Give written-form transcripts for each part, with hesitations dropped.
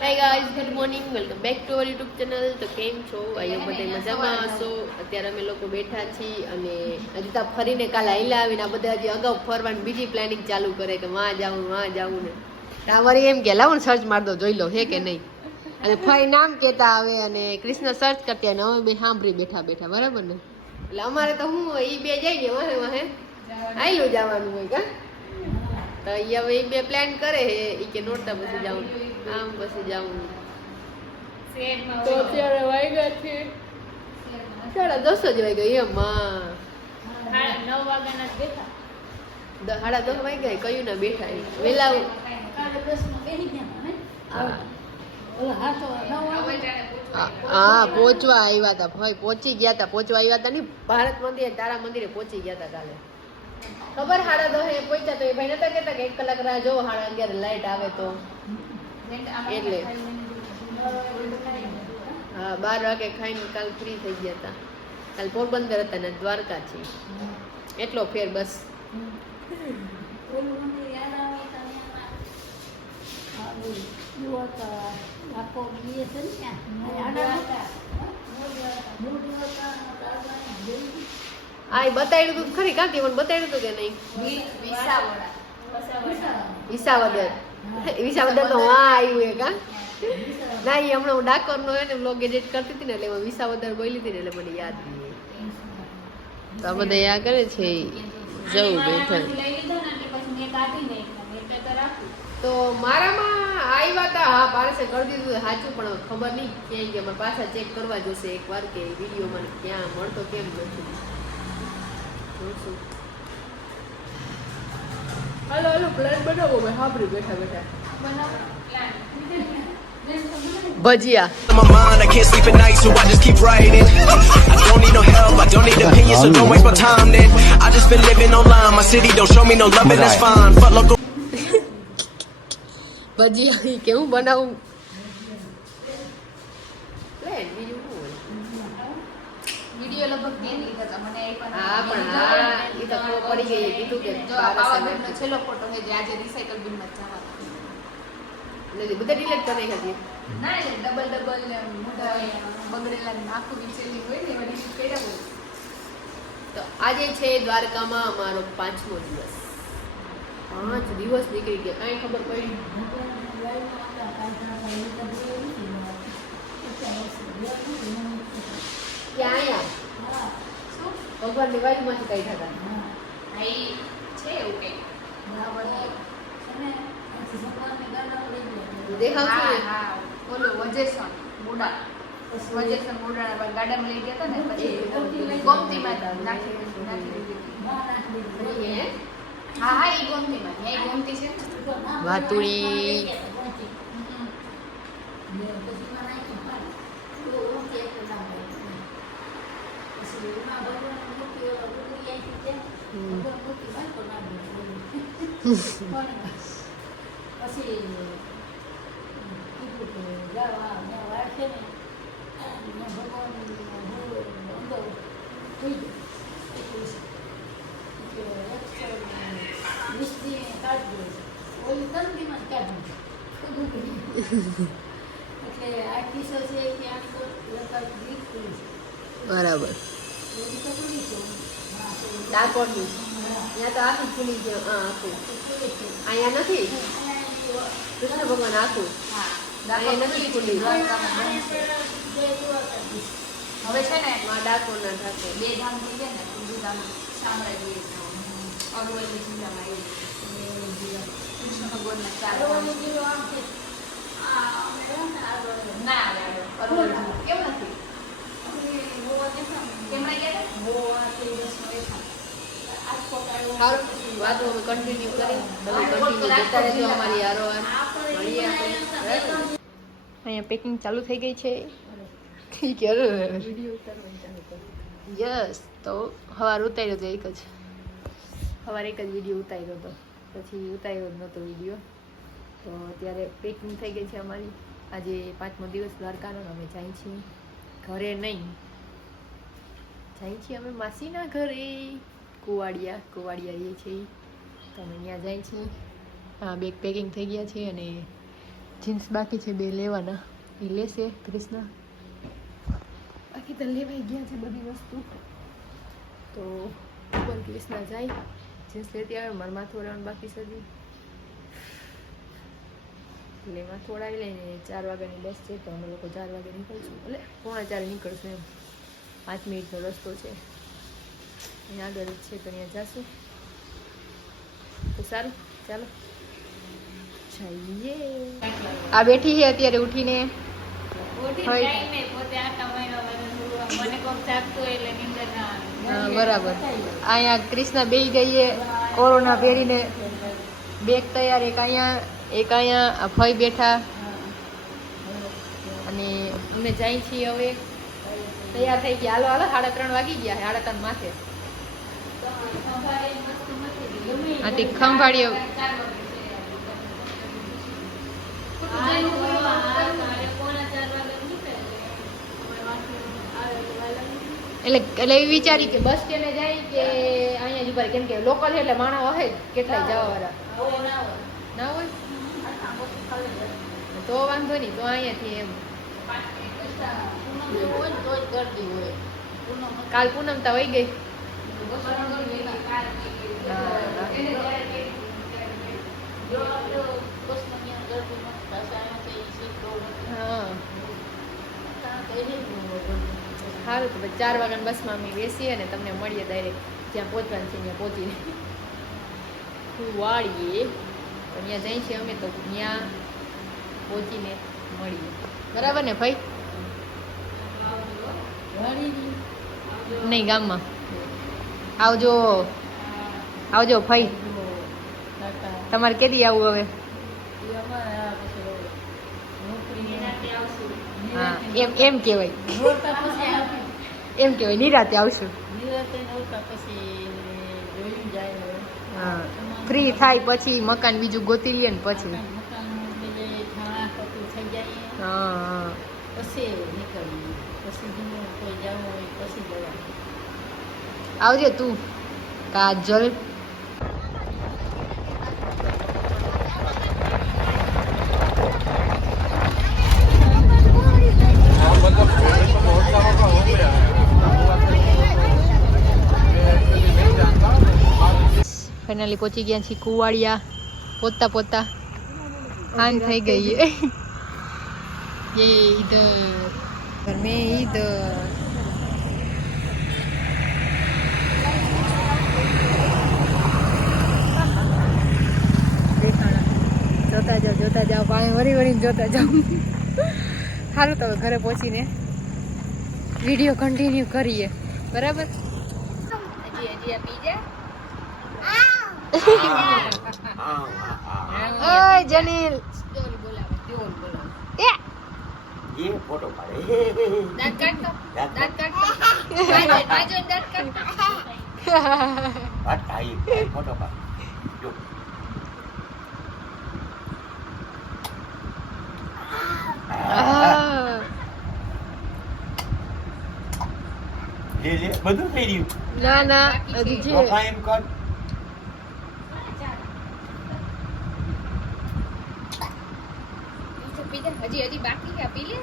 Hi guys, good morning, welcome back to our YouTube channel. તો કેમ છો? અહીંયા બધા મજામાં હશો. અત્યારે અમે લોકો બેઠા છીએ અને હજી તો ફરીને કાલે હાલ્યા આવીને આ બધા હજી અગાઉ ફરવાની બીજી પ્લાનિંગ ચાલુ કરે કે વાં જાવું ને અમારે એમ કે લાવો ને સર્ચ માર દો, જોઈ લો હે કે નહીં. અને ફઈ નામ કહેતા આવે અને કૃષ્ણ સર્ચ કરતા અને અમે બે સાંભળી બેઠા બરાબર ને. એટલે અમારે તો શું હોય, એ બે જાય ને વાહે વાહે આયલું જવાનું હોય કા. તો હવે એ બે પ્લાન કરે એ કે નોરતા પછી જાઉં, આમ પછી જાઉં. તો અત્યારે વાગ્યા છે 10:30 જ વાગ્યા. એમાં 9 વાગ્યાના જ બેઠા. 10:30 વાગ્યા કયું ના બેઠા વેલા. હા, પહોંચવા આવ્યા હતા ભાઈ, પહોંચી ગયા હતા. પહોંચવા આવ્યા હતા નહીં, ભારત મંદિર તારા મંદિરે પહોંચી ગયા હતા કાલે. ખબર 10:30 પહોંચ્યા તો એ ભાઈ નતા કહેતા કે 1 કલાક રાહ જોવો, 11:30 લાઈટ આવે તો. એટલે હા, 12 વાગે ખાઈને કાલ ફ્રી થઈ ગયા હતા. કાલ પોરબંદર હતા ને દ્વારકા છે, એટલો ફેર બસ. આ બતાવ્યું તું ખરી કાંકી, મને બતાવ્યું હતું કે નહીં? વિસાવદર તો હા આવ્યું એ કા ના. એ હમણાં હું ડાકોર નો ને બ્લોગ એડિટ કરતી હતી ને એટલે એમાં વિસાવદર બોલી હતી ને એટલે મને યાદ નહીં. તો આ બધા યા કરે છે જવું બેઠા. તો મારામાં આવ્યા હતા, હા પાર્સલ કરી દીધું સાચું, પણ ખબર નહીં ક્યાંય કે પાછા ચેક કરવા જશે એકવાર કે વિડીયોમાં ક્યાં મળતો કેમ નથી. હાલો પ્લાન બનાવો, મેં સાંભળ્યું બેઠા ભજીયા. my mind, I can't sleep at night, so I just keep writing. I don't need no help, I don't need opinions, so don't waste my time then. I just been living online, my city don't show me no love and that's fine. Fuck local. ભજીયા કેવું બનાવું? Video લગભગ બે લીધા હતા મને. હા પણ હા એ તો ખબર પડી ગઈ, કીધું કે પાવાગઢનો છેલ્લો ફોટો છે જે આજે રિસાયકલ બિનમાં જવાના નથી, બધા ડિલીટ કરી નાખી. ના એટલે ડબલ ને મોટા બગડેલા આખું વિચેલી હોય ને એવા ડિલીટ કર્યા હોય. તો આજે છે દ્વારકામાં અમારો 5મો દિવસ. 5 દિવસ નીકળી ગયા, કાંઈ ખબર પડી. ક્યાં આયા? ભગવાનની વાઈફમાંથી કઈ થતા છે એવું કંઈક દેખાવ છે ને? હા ઓલો વજેસન મોડા ગાડામાં લઈ ગયા હતા ને પછી ગોમતીમાં નાખી દીધી. હા એ ગોમતીમાં ન્યાય ગોમતી છે વાતુડી. બરાબર. ડાકોરની ત્યાં તો આખું ખુલી ગયું. આખું અહીંયા નથી. કૃષ્ણ ભગવાન આખું અહીંયા નથી ખુલી. હવે છે ને ડાકોરના ઠાકોર 2 ધામ થઈ ગયા ને. બીજું ધામ શામળાજી અરવલ્લી જિલ્લામાં આવ્યું કૃષ્ણ ભગવાનના 4 ના અરવલ્લી કેમ નથી વાતો અમે કન્ટિન્યુ કરી. તમે કન્ટિન્યુ જોતા રહેજો અમારી હારોહાર. મળીએ આપણે. અહીંયા પેકિંગ ચાલુ થઈ ગઈ છે. યસ. તો સવારે ઉતાર્યો હતો એક જ વિડીયો ઉતાર્યો હતો, પછી ઉતાર્યો જ નહોતો વિડીયો. તો અત્યારે પેકિંગ થઈ ગઈ છે અમારી. આજે 5મો દિવસ દ્વારકાનો. અમે જાય છીએ ઘરે નહીં, જાય છીએ અમે માસીના ઘરે કુવાડિયા રહીએ છીએ. તો અમે ત્યાં જાય છીએ. હા, બેગ પેકિંગ થઈ ગયા છે અને જીન્સ બાકી છે 2 લેવાના, એ લેશે ક્રિષ્ના. બાકી તો લેવાઈ ગયા છે બધી વસ્તુ. તો ઉપર ક્રિષ્ના જાય, જીન્સ લેતી આવે. મારે માથું ઓળવાનું બાકી છે હજી. એટલે માથું ઓળાવી લઈને 4 વાગ્યાની બસ છે, તો અમે લોકો 4 વાગે નીકળશું. એટલે 3:45 નીકળશું એમ. 5 મિનિટનો રસ્તો છે, અહીંયા આગળ જ છે, તો અહીંયા જઈશું. તો સારું, ચાલો જઈએ. આ બેઠી છે અત્યારે ઉઠીને. હા બરાબર. અહીંયા ક્રિષ્ના બેહી ગઈ છે કોરોના પહેરીને, બેગ તૈયાર. એક અહીંયા ફઈ બેઠા અને અમે જાય છીએ હવે. તૈયાર થઈ ગયા. હાલો 3:30 વાગી ગયા. 3:30 માથે આ તે ખંભાળીએ. એટલે એવી વિચારી કે બસ સ્ટેન્ડે જાય કે અહીંયા જ ઉભા રહે, કેમ કે લોકલ છે એટલે માણસ હશે કેટલાય જવા વાળા ના હોય તો વાંધો નહીં. તો અહીંયાથી એમ કાલ પૂનમતા વહી ગઈ. સારું, તો 4 વાગ્યાની બસમાં અમે બેસીએ અને તમને મળીએ ડાયરેક્ટ જ્યાં પહોંચવાનું છે ત્યાં પહોંચીને વાળીએ. ત્યાં જઈએ છીએ અમે, તો ત્યાં પહોંચીને મળીએ. બરાબર ને ભાઈ? નહીં, ગામમાં. આવજો ભાઈ. તમારે કેદી આવું હવે? હા એમ કહેવાય, નિરાતે આવશું. હા, ફ્રી થાય પછી મકાન બીજું ગોતી લઈએ ને પછી. હા આવજે તું કાજલ. ફાઇનલી પહોંચી ગયા છીએ કુવાડિયા. પોતા હાન થઈ ગઈ. ये इधर में इधर જોતા જાઓ પાણી વળીને જોતા જાઓ. સારું, તો ઘરે પહોંચીને વિડીયો કન્ટિન્યુ કરીએ. બરાબર? હજી આ પીજા. ઓય જનીલ ये फोटो पाड़े दांत काट दो. बाजू दांत काट दो. बात आई फोटो पाड़ जो ले બધું થઈ રહ્યું. ના હજી છે. વખા એમ કર. હજી બાકી છે. પી લે.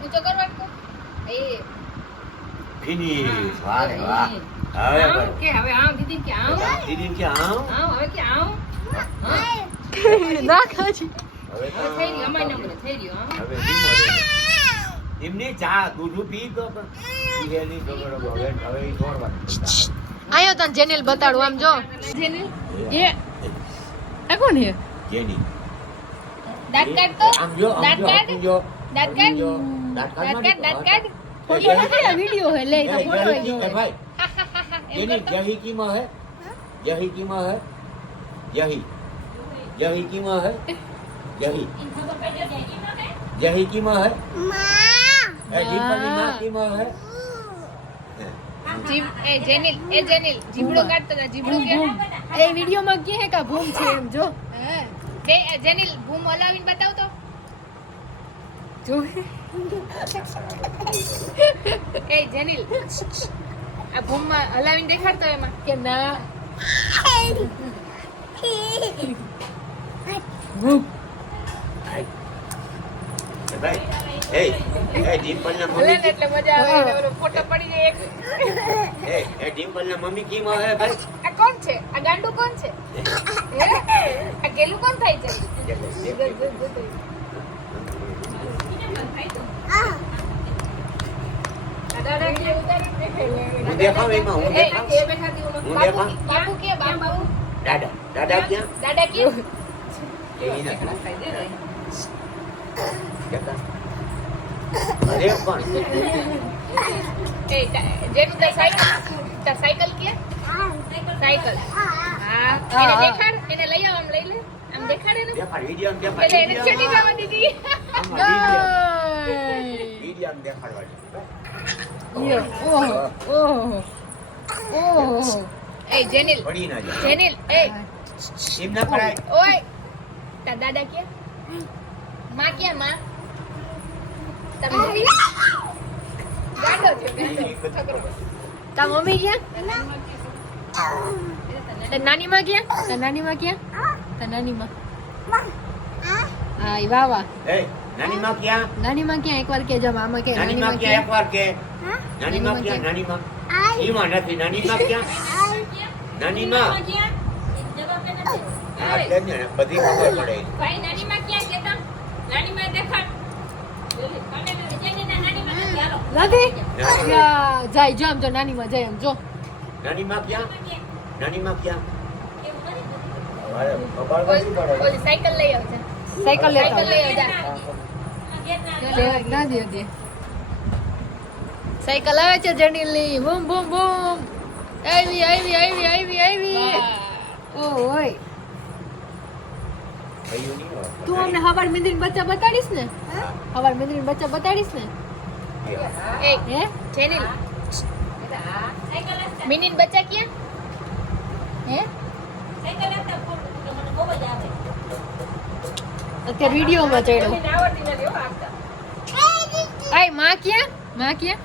હું તો કરવા કો એ ફિનિશ. વાહ રે વાહ. હવે કે હવે આવ દીદી કે આવ દીદી કે આવ હવે કે આવ ના ખાજી. હવે તો થઈ ગયું. અમાય નંબર થઈ ગયો. હવે એમને ચા દૂધ પી તો પીએની તો બરોબર. હવે ઈ છોડવાનું. આયો તને જેનેલ બતાડું. આમ જો જેનેલ. એ આ કોણ હે? જેની દાંત કાઢ તો. આમ જો દાંત કાઢ. જો દાંત કાઢ. દાંત દાંત કાઢ. દાંત કાઢ. ફોટો નથી, આ વિડિયો હે. લે તો ફોટો હે. ભાઈ જેની यही कीमा है यही कीमा है यही कीमा है यही कीमा है माँ कीमा है જીમ એ જેનિલ જીબડો કાઢતો તા. જીબડો કે એ વિડિયો માં કે હે કા ભૂમ છે એમ જો. તે જેનિલ બૂમ હલાવીને બતાવ તો. જો એ જેનિલ આ બૂમ માં હલાવીને દેખાડતો એમાં કે ના. ભાઈ એ ડિમ્પલના મમ્મી એટલે મજા આવે ને ઓલો ફોટો પડી જાય એક એ ડિમ્પલના મમ્મી કેમ આવે ભાઈ આ કોણ છે આ ગાંડુ કોણ છે હે? આ ગેલું કોણ થાય છે આ દાદા કે ઉતારી દેખે હું દેખાવ એમાં હું દેખાવ એ બેઠા દી ઓલો હું બાપુ દેખાવ? બાપુ કે બાપુ દાદા ક્યાં દાદા કે એ ઈના દેખા અરે પણ એ જેનું તે સાયકલ કે સાયકલ હા એને દેખાડ એને લઈ આવ આમ લઈ લે આમ દેખાડે ને દેખાડ વિડિયો એટલે એને દેખાડ છેટી જવા દીધી વિડિયો દેખાડવા એ જેનિલ પડી ના જાય જેનિલ એ એમ ના કરાય ઓય તા દાદા કે માં કે માં તમે ગાંડો છો તા મમ્મી ક્યાં નાની માં ક્યાં તા નાની માં ક્યાં તા નાની માં હા ઈ વાવા એ નાની માં ક્યાં નાની માં ક્યાં એકવાર કે જો મામા કે નાની માં ક્યાં એકવાર કે નાની માં ક્યાં નાની માં ઈમાં નથી નાની માં ક્યાં નાની માં હા એટલે જ ને બધી ખબર પડે ભાઈ નાની માં ક્યાં કેતા નાની માં દેખાડ નથી જાય જો આમ જો નાની માં જાય આમ જો નાની માં ક્યાં નાની માં ક્યાં અરે ખબર નથી પડે ઓલી સાયકલ લઈ આવજે સાયકલ લઈ આવજે ના દે દે સાયકલ આવે છે જણીલ ની બૂમ બૂમ બૂમ આવી આવી આવી આવી આવી ઓ ઓય કયું નહીં હોય. તું અમને હવાર મેંદીન બચ્ચા બતાડીશ ને હવાર મેંદીન બચ્ચા બતાડીશ ને એ હે જેનિલ મિનીન બચ્ચા ક્યાં હે અત્યારે વિડીયોમાં ચડ્યો આય માં ક્યાં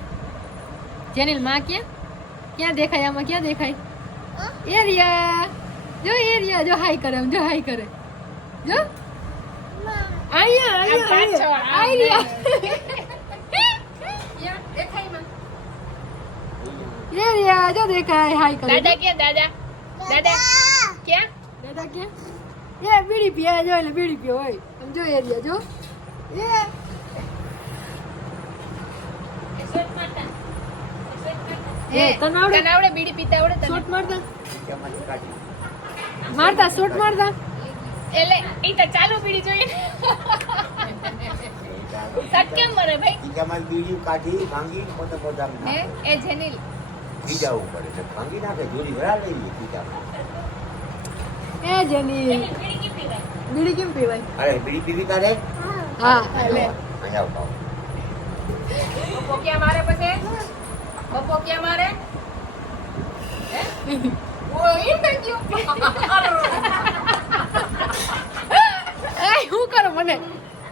જેનિલ માં ક્યાં દેખાય આમાં ક્યાં દેખાય એરિયા જો એરિયા જો હાઈ કરે આમ જો હાઈ કરે જો આયા એરિયા જો દેખાય હાઈ કરે દાદા ક્યાં દાદા ક્યાં દાદા ક્યાં એ બીડી પીએ જો એટલે બીડી પીઓ હોય આમ જો એરિયા જો એ તને આવડે બીડી પીતા આવડે તને શોટ મારતા શોટ મારતા એટલે ઈ તો ચાલુ બીડી જોઈએ સટ કેમ મરે ભાઈ ટીકામાં બીડી કાઢી ભાંગી પોતે પોતા હે એ જેનિલ બીજા ઉપર એટલે ભાંગી નાખે જોડી ભરા લઈ લે ટીકામાં એ જેનિલ બીડી કેમ પીવાય અરે બીડી પીવી તારે હા એટલે અહીંયા આવ બપો ક્યાં મારે પછી બપો ક્યાં મારે ઓ ઈ થઈ ગયો એ હું કરું મને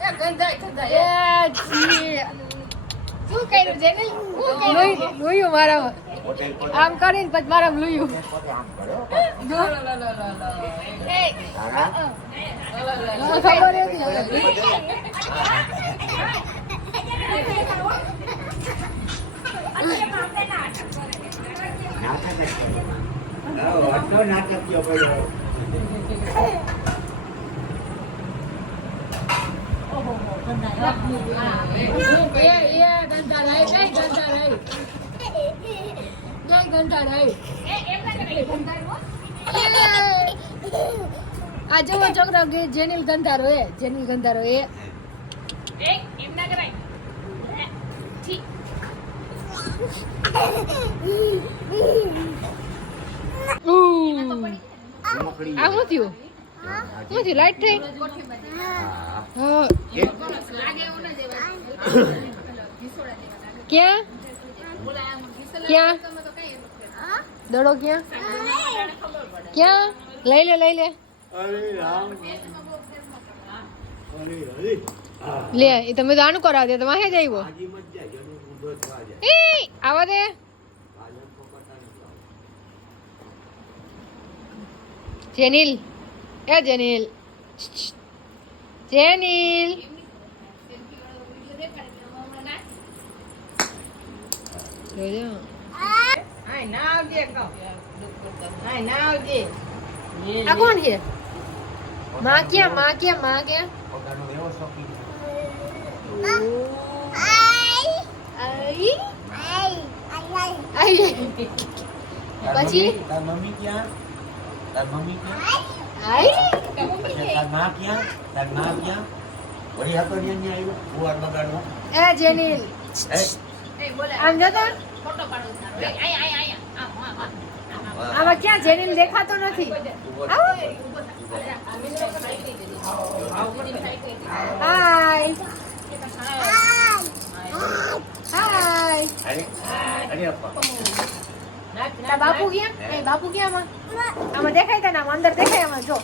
એ ગંધાય એ છી શું કર્યું જેનિલ હું કર્યું લોયું મારામાં પોતે આમ કરીને પછી મારામાં લોયું પોતે આમ કરો એ તારા ખબર હતી નાટક જ કરો અડધો નાટક કયો પડ્યો આ જેવો છોકરો જેનિલ ગંધારો એ જેનિલ ગંધારો એ એમ ના કરાય આ શું થયું શું થયું લાઈટ થઈ હા ક્યાં દડો ક્યાં લઈ લે લે એ તમે તો આનું કરાવ દે તો વાહે જ આવ્યો એ આવા દે જેનિલ જેનિલ જોજો હાય ના આવજે કહો હાય ના આવજે આ કોણ છે માં ક્યાં માં ક્યાં માં ક્યાં પોતાનો એવો શોખીન આઈ આઈ પછી? તાર મમ્મી ક્યાં તાર મમ્મી ક્યાં આઈ તાર માં ક્યાં તાર માં ક્યાં વળી હતો ને અહીંયા આવ્યો કુવાર બગાડવા એ જેનિલ હે આમ જોતો ફોટો પાડું તારો આય આમાં ક્યાં જેનિલ દેખાતો નથી હાય હાય અરે અરે અપ્પા તારા બાપુ ક્યાં એ બાપુ ક્યાં આમાં દેખાય તને આમાં અંદર દેખાય આમાં જો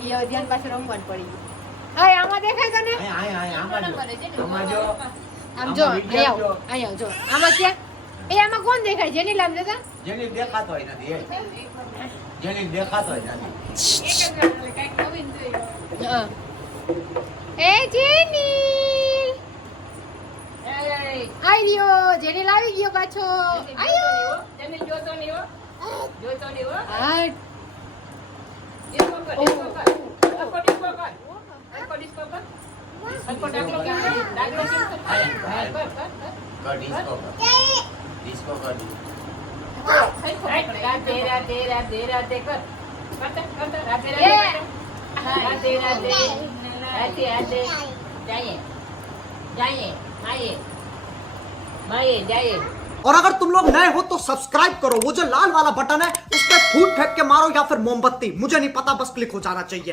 ઈ હવે ધ્યાન પાછળ રમવાનું પડી ગયું હાય આમાં દેખાય તને આમાં જો આમ જો અહીંયા આવ અહીંયા આવ જો આમાં ક્યાં એ આમાં કોણ દેખાય જેનિલ આમ જોતા જેને દેખાતો હોય નથી જેને દેખાતો હોય નથી હા એ જેનિલ આઈ રહ્યો જેનિલ આવી ગયો પાછો આયો તમે જોતો નહીં હો જોતો નહીં હો હા ડિસ્કો કર ડિસ્કો કર ડિસ્કો કર ડિસ્કો કર ડાકલો કેમ ડાકલો કેમ ડિસ્કો ડિસ્કો કરી રાધે રાધે રાધે રાધે કર કરતા કરતા રાધે એ. રાધે રાધે રાધે રાધે જાઈએ જાઈએ આઈએ माये जाइए और अगर तुम लोग नए हो तो सब्सक्राइब करो, वो जो लाल वाला बटन है उस पर फूट फेंक के मारो या फिर मोमबत्ती, मुझे नहीं पता, बस क्लिक हो जाना चाहिए।